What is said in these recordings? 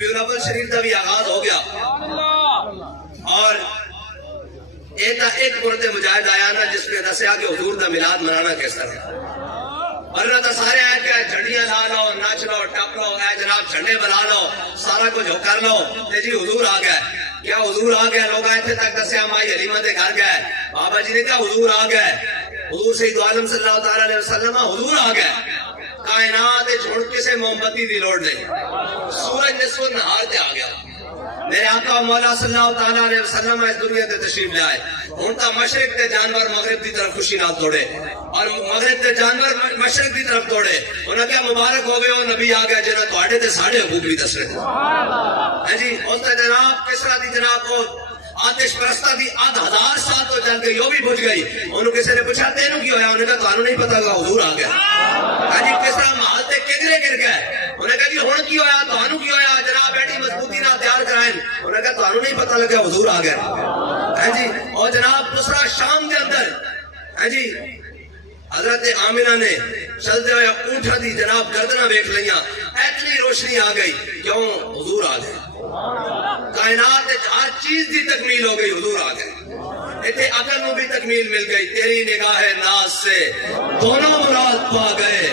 ربیع الاول شریف کا بھی آغاز ہو گیا اور ایک مرد مجاہد آیا نا جس نے دسیا کہ حضور دا میلاد منانا کس طرح ورنہ تو سارے آئے کہ جھنڈیاں لا لو ناچ لو ٹپ لو اے جناب جھنڈے بنا لو سارا کچھ کر لو تے جی حضور آ گئے کیا حضور آ گئے لوگ آئے تھے تک دسیا مائی حلیمہ دے گھر گئے بابا جی نے کہا حضور آ گئے حضور سید عالم صلی اللہ تعالی علیہ وسلم حضور آ گئے کائنات چھوڑ کسے موم بتی دی لوڑ نہیں سورج نصف نہار تے آ گیا میرے آقا مولا صلی اللہ تعالیٰ علیہ وسلم اس دنیا تے تشریف لے آئے ہن تا مشرق تے جانور مغرب دی طرف خوشی نال توڑے اور مغرب تے جانور مشرق دی طرف توڑے انہاں کیا مبارک ہوگے او نبی آ گیا جنہاں تواڈے تے ساڈے حقوق بھی دس رہے ہاں جی اس تے جناب کسرا دی جناب کو آتش پرستہ دی 8000 سال تو جل گئی وہ بھی بجھ گئی انہوں کسی نے پوچھا تینوں کی ہویا انہوں نے کہا تانوں نہیں پتا کہ حضور آ گیا ہاں جی کسرا محل تے کگرے گر گئے انہوں نے کہا جی ہن کی ہویا تانوں کی ہویا جناب بیٹی مضبوطی نال تیار کرائیں انہوں نے کہا تانوں نہیں پتا لگا حضور آ گیا ہاں جی اور جناب دوسرا شام دے اندر ہاں جی حضرت آمنہ نے چلتے ہوئے اونٹھا دی جناب گردنہ ویکھ لیاں اتنی روشنی آ گئی کیوں حضور آ گئے کائنات ہر چیز دی تکمیل ہو گئی حضور آ گئے اتنے عقل میں بھی تکمیل مل گئی تیری نگاہ ناز سے دونوں مراد پا گئے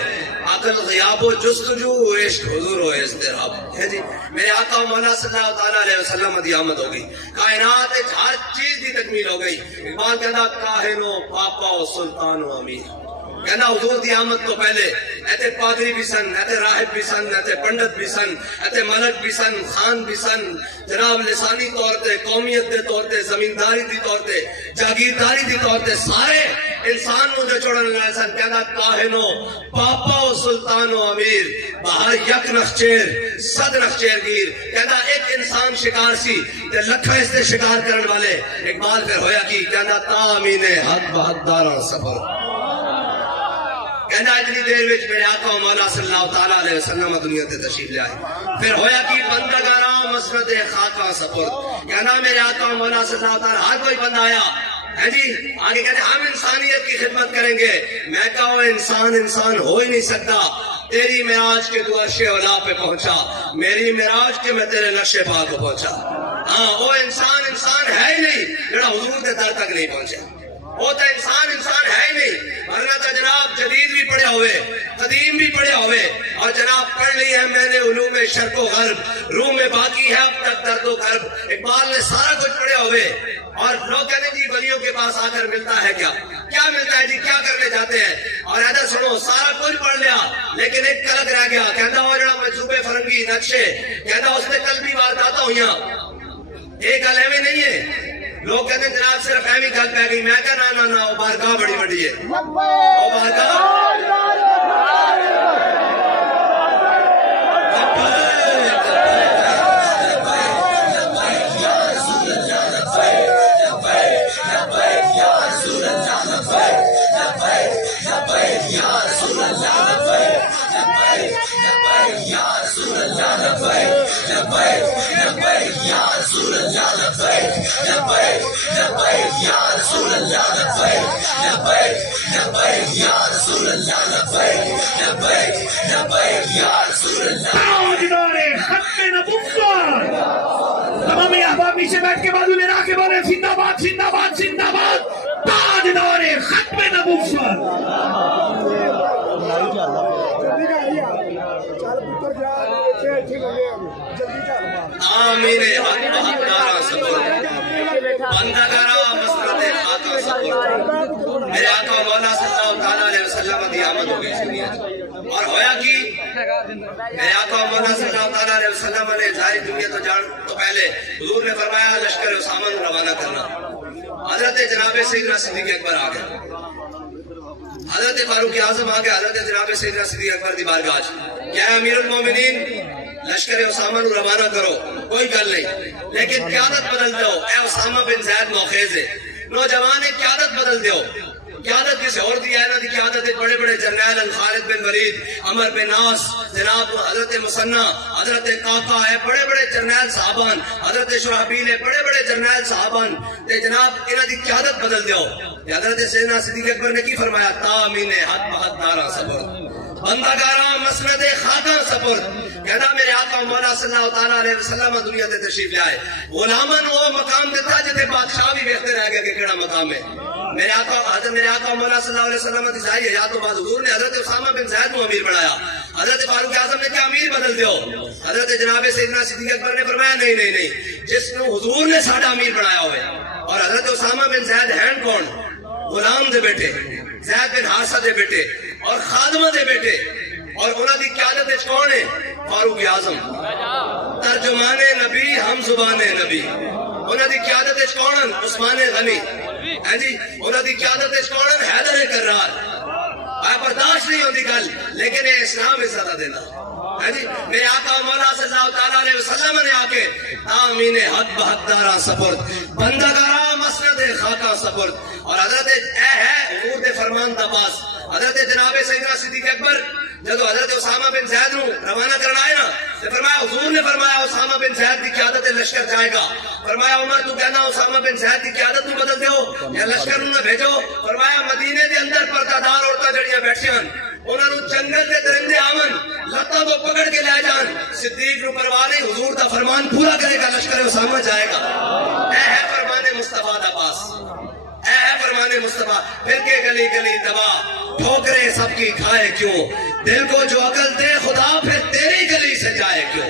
عقل غیاب و جستجو عشق حضور و اضطراب ہے جی میرے آقا مولا صلی اللہ تعالیٰ علیہ وسلم دی آمد ہو گئی کائنات ہر چیز دی تکمیل ہو گئی اقبال کہنا کاہن و پاپا و سلطان و امیر کہنا حضور دی آمد تو پہلے ایتے پادری بھی سن ایتے راہب بھی سن ایتے پنڈت بھی سن ایتے ملک بھی سن خان بھی سن جناب لسانی طور تے قومیت دے طور تے زمینداری دی طور تے جاگیرداری دی طور تے سارے انسان مجھے چھوڑن لگا سن کہنا کاہنو پاپا و سلطان و امیر باہر یک نخچیر صد نخچیر گیر کہنا ایک انسان شکار سی تے لکھا اس تے شکار کرن والے اقبال پھر ہویا کی کہنا تامین حد بحد داران سفر کہنا اتنی دیر وچ میرے آقا مولا صلی اللہ تعالیٰ علیہ وسلم دنیا تے تشریف لے آئے پھر ہویا کی بندگانا مسند خاکہ سپرد کہنا میرے آقا مولا صلی اللہ تعالیٰ ہر کوئی بندہ آیا ہے جی آگے کہتے ہم انسانیت کی خدمت کریں گے میں کہا وہ انسان ہو ہی نہیں سکتا تیری معراج کے تو عرش اولا پہ پہنچا میری معراج کے میں تیرے نقش پا کو پہنچا ہاں وہ انسان ہے ہی نہیں جڑا حضور کے در تک نہیں پہنچے وہ تو انسان ہے ہی نہیں ورنہ تو جناب جدید بھی پڑھے ہوئے قدیم بھی پڑھے ہوئے اور جناب پڑھ لی ہے میں نے علوم شرق و غرب روح میں باقی ہے اب تک درد و کرب اقبال نے سارا کچھ پڑھے ہوئے اور لوگ کہتے ہیں جی ولیوں کے پاس آ کر ملتا ہے کیا ملتا ہے جی کیا کرنے جاتے ہیں اور ادھر سنو سارا کچھ پڑھ لیا لیکن ایک کلک رہ گیا کہتا ہو جڑا مجذوبے فرنگی نقشے کہتا اس نے قلبی وارداتا ہوئیاں ایک گل ایویں نہیں ہے لوگ کہتے ہیں جناب صرف ایویں گل پہ گئی میں کہا نا وہ بارگاہ بڑی بڑی ہے وہ بارگاہ تمام احباب نیچے بیٹھ کے بازو میں رکھ کے بولے زندہ باد زندہ باد زندہ باد تاجدار ختم نبوت آمین حق بحق نارا سبور بندگارا مسرت خاکہ سبور میرے آقا مولا صلی اللہ تعالیٰ علیہ وسلم دی آمد ہو گئی دنیا اور ہویا کی میرے آقا مولا صلی اللہ تعالیٰ علیہ وسلم نے ظاہری دنیا تو جان تو پہلے حضور نے فرمایا لشکر اسامہ کو روانہ کرنا حضرت جناب سیدنا صدیق اکبر آ گئے حضرت فاروق اعظم آ گئے حضرت جناب سیدنا صدیق اکبر دی بارگاہ کیا امیر المومنین لشکر اسامہ کو روانہ کرو کوئی گل نہیں لیکن قیادت بدل دو اے اسامہ بن زید موخیز ہے نوجوان قیادت بدل دو قیادت کسی اور دی ہے نا دی قیادت بڑے بڑے جرنیل خالد بن ولید عمر بن عاص جناب حضرت مسنہ حضرت قعقاع ہے بڑے بڑے جرنیل صحابان حضرت شرحبیل ہے بڑے بڑے جرنیل صحابان تے جناب انہاں دی قیادت بدل دیو حضرت سیدنا صدیق اکبر نے کی فرمایا تامین حق بحق دارا صبر بندگاراں مسند خاکاں سپرد کہتا میرے آقا مولا صلی اللہ تعالیٰ علیہ وسلم دنیا تے تشریف لے آئے غلامن وہ مقام دیتا جتے بادشاہ بھی ویکھتے رہ گئے کہ کیڑا مقام ہے میرے آقا مولا صلی اللہ علیہ وسلم کی ظاہری حیات تو بعد حضور نے حضرت اسامہ بن زید کو امیر بنایا حضرت فاروق اعظم نے کیا امیر بدل دیو حضرت جناب سیدنا صدیق اکبر نے فرمایا نہیں جس نے حضور نے ساڈا امیر بنایا ہوئے اور حضرت اسامہ بن زید ہیں کون غلام دے بیٹے زید بن حارثہ دے بیٹے اور خادمہ دے بیٹے اور انہاں دی قیادت وچ کون ہے فاروق اعظم ترجمان نبی ہم زبان نبی انہاں دی قیادت وچ کون ہیں عثمان غنی ہاں جی انہاں دی قیادت وچ کون ہیں حیدر کرار برداشت نہیں ہوندی گل لیکن یہ اسلام عزت دینا ہاں جی میرے آقا مولا صلی اللہ تعالیٰ علیہ وسلم نے آ کے آمین حق بحقداراں سپرد بندگاراں مسند خاکاں سپرد اور حضرت اے ہے حضور دے فرمان دا پاس حضرت جناب سیدنا صدیق اکبر جب حضرت اسامہ بن زید نو روانہ کرنا آئے نا تو فرمایا حضور نے فرمایا اسامہ بن زید کی قیادت لشکر جائے گا فرمایا عمر تو کہنا اسامہ بن زید کی قیادت نو بدل دیو یا لشکر نو بھیجو فرمایا مدینے دے اندر پردادار عورتاں جڑیاں بیٹھیاں انہاں نو جنگل دے درندے آون لتاں تو پکڑ کے لے جان صدیق نو پرواہ نہیں حضور دا فرمان پورا کرے گا لشکر اسامہ جائے گا اے ہے فرمان مصطفیٰ دا پاس اے ہے فرمان مصطفیٰ پھر کے گلی گلی دبا ٹھوکرے سب کی کھائے کیوں دل کو جو عقل دے خدا پھر تیری گلی سے جائے کیوں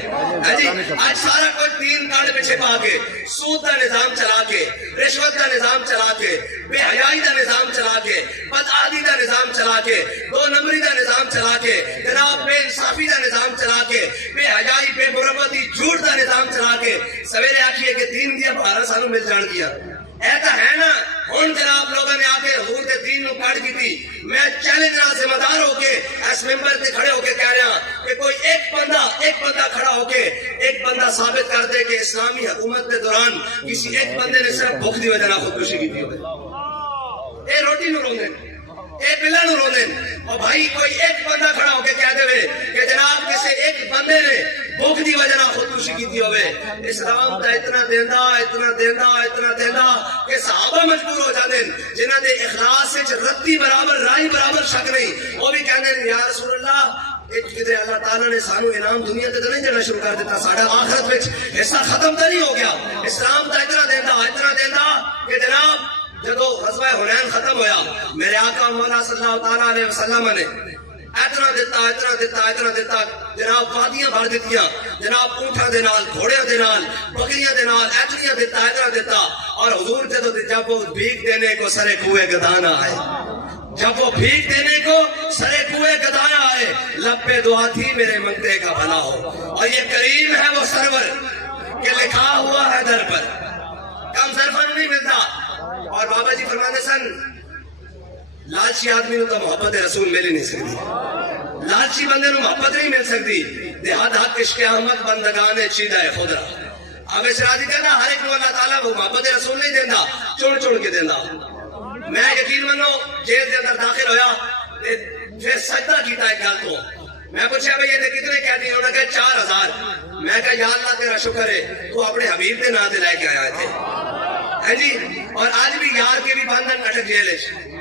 جی آج سارا کچھ تین کانڈ میں چھپا کے سود کا نظام چلا کے رشوت کا نظام چلا کے بے حیائی کا نظام چلا کے بدعادی کا نظام چلا کے دو نمبری کا نظام چلا کے جناب بے انصافی کا نظام چلا کے بے حیائی بے مربتی جھوٹ کا نظام چلا کے سویرے آکھیے کہ دین دیا 12 سالوں مل جان گیا ایسا ہے نا ہن جناب لوگوں نے آ کے حضور دے دین نو کٹ کی تھی میں چیلنج نہ ذمہ دار ہو کے اس ممبر تے کھڑے ہو کے کہہ رہا کہ کوئی ایک بندہ کھڑا ہو کے ایک بندہ ثابت کر دے کہ اسلامی حکومت کے دوران کسی ایک بندے نے صرف بھوک دی وجہ نہ خودکشی کی تھی اے روٹی نو روندے اے بلا نو روندے اور بھائی کوئی ایک بندہ کھڑا ہو کے کہہ دے کہ جناب کسی ایک بندے نے بھوک دی وجہ نہ خودکشی کی تھی ہوئے اسلام دا اتنا دیندا کہ صحابہ مجبور ہو جاندے جنہاں دے اخلاص وچ رتی برابر رائی برابر شک نہیں وہ بھی کہندے یا رسول اللہ کدھر اللہ تعالیٰ نے سانو انعام دنیا تے نہیں دینا شروع کر دیتا ساڈا آخرت وچ حصہ ختم تو نہیں ہو گیا اسلام دا اتنا دیندا کہ جناب جدو غزوہ حنین ختم ہویا میرے آقا مولا صلی اللہ تعالیٰ علیہ وسلم نے اتنا دیتا جناب وادیاں بھر دیتیاں جناب اونٹاں دے نال گھوڑیاں دے نال بکریاں دے نال اتنیاں دیتا اور حضور جب وہ بھیک دینے کو سرے کوئے گدانا آئے جب وہ بھیک دینے کو سرے کوئے گدانا آئے لب پہ دعا تھی میرے منگتے کا بھلا ہو اور یہ کریم ہے وہ سرور کہ لکھا ہوا ہے در پر کم ظرفہ نہیں ملتا اور بابا جی فرمانے سن لالچی آدمی نو تو محبت رسول مل ہی نہیں سکتی لالچی بندے نو محبت نہیں مل سکتی دیہات عشق احمد بندگان چیدہ خدا اب اشرادی کہنا ہر ایک نو اللہ تعالیٰ وہ محبت رسول نہیں دینا چڑ کے دینا میں یقین منو جیل دے اندر داخل ہویا پھر سجدہ کیتا ایک گل تو میں پوچھا بھئی یہ کتنے کہہ دی انہوں نے کہا 4000 میں کہا یا اللہ تیرا شکر ہے تو اپنے حبیب دے نام دے لائے کے آیا تھے ہاں جی اور آج بھی یار کے بھی باندھن اٹک جیل ہے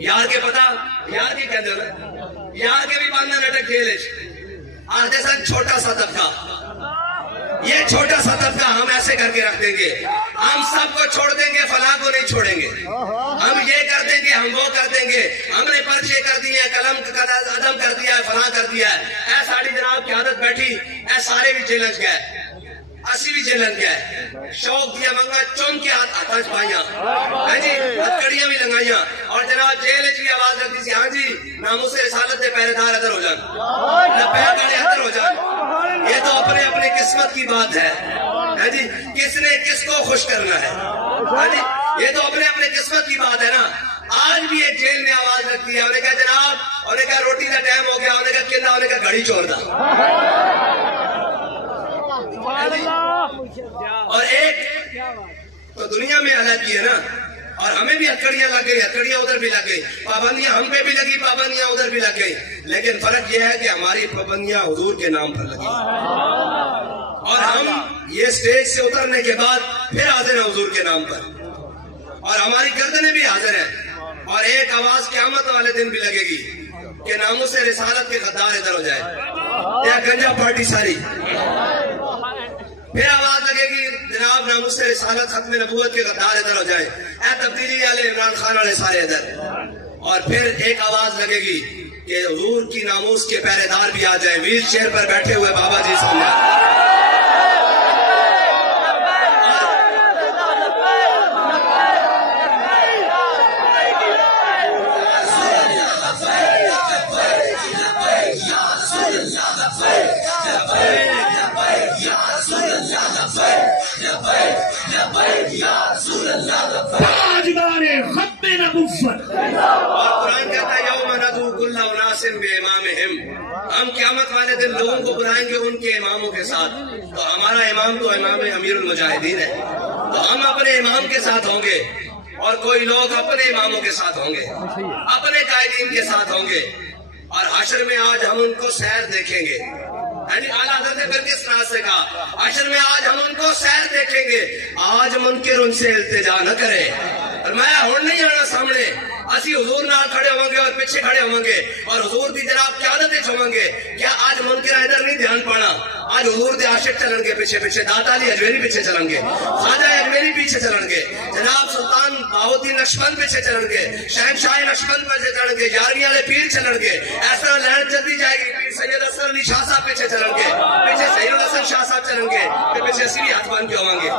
یار کے پتا یار کے کہتے ہو نا یار کے بھی باندھن اٹک جیل ہے آتے سن چھوٹا سا طبقہ یہ چھوٹا سا طبقہ ہم ایسے کر کے رکھ دیں گے ہم سب کو چھوڑ دیں گے فلاں کو نہیں چھوڑیں گے ہم یہ کر دیں گے ہم وہ کر دیں گے ہم نے پرچے کر دیے قلم عدم کر دیا ہے فلاں کر دیا ہے اے ساڑی جناب کی عادت بیٹھی اے سارے بھی چیلنج گئے اسی بھی چیلنج گئے شوق دیا منگا چون کے ہاتھ پائیاں ہاں جی ہتکڑیاں بھی لنگائیاں اور جناب جیل بھی آواز رکھتی سی ہاں جی ناموس رسالت دے پہرے دار ادھر ہو جان لبیک والے ادھر ہو جان یہ تو اپنے اپنے قسمت کی بات ہے ہاں جی کس نے کس کو خوش کرنا ہے ہاں جی یہ تو اپنے اپنے قسمت کی بات ہے نا آج بھی ایک جیل میں آواز رکھتی ہے انہیں کہا جناب انہیں کہا روٹی کا ٹائم ہو گیا انہیں کہا کندہ انہیں کہا گھڑی چھوڑ دا اور ایک تو دنیا میں الگ کی ہے نا اور ہمیں بھی ہتکڑیاں لگ گئی ہتکڑیاں ادھر بھی لگ گئی پابندیاں ہم پہ بھی لگی پابندیاں ادھر بھی لگ گئی لیکن فرق یہ ہے کہ ہماری پابندیاں حضور کے نام پر لگی اور ہم یہ سٹیج سے اترنے کے بعد پھر حاضر ہیں حضور کے نام پر اور ہماری گردنیں بھی حاضر ہیں اور ایک آواز قیامت والے دن بھی لگے گی کہ ناموس رسالت کے غدار ادھر ہو جائے یا گنجا پارٹی ساری. پھر آواز لگے گی جناب ناموس رسالت ختم نبوت کے غدار ادھر ہو جائے, اے تبدیلی والے عمران خان والے سارے ادھر. اور پھر ایک آواز لگے گی کہ حضور کی ناموس کے پہرے دار بھی آ جائیں, ویل چیئر پر بیٹھے ہوئے بابا جی سامنے. تاجدار ختم نبوت. اور قرآن کہتا ہے یوم ندعو کل اناس بامامہم, ہم قیامت والے دن لوگوں کو بلائیں گے ان کے اماموں کے ساتھ. تو ہمارا امام تو امام امیر المجاہدین ہے, تو ہم اپنے امام کے ساتھ ہوں گے اور کوئی لوگ اپنے اماموں کے ساتھ ہوں گے, اپنے قائدین کے ساتھ ہوں گے. اور حشر میں آج ہم ان کو سیر دیکھیں گے. یعنی اعلیٰ حضرت نے پھر کس طرح سے کہا حشر میں آج ہم ان کو سیر دیکھیں گے. آج منکر ان سے التجا نہ کرے, اور میں ہون نہیں آنا سامنے, اسی حضور نال کھڑے ہوں گے اور پیچھے کھڑے ہوں گے اور حضور دی جناب قیادت ہوں گے. کیا آج منکر ادھر نہیں دھیان پانا, آج حضور دے عاشق چلن گے پیچھے پیچھے, داتا علی اجمیری پیچھے چلن گے, خواجہ اجمیری پیچھے چلن گے, جناب سلطان بہاؤالدین نقشبند پیچھے چلن گے, شہنشاہ نقشبند پیچھے چلن گے, یارویں والے پیر چلن گے. ایسا لہر چلتی جائے گی, پیر سید اصغر علی شاہ صاحب پیچھے چلن گے, پیچھے سید الحسن شاہ صاحب چلن گے, پھر پیچھے اسی بھی ہاتھ باندھ کے ہوں گے.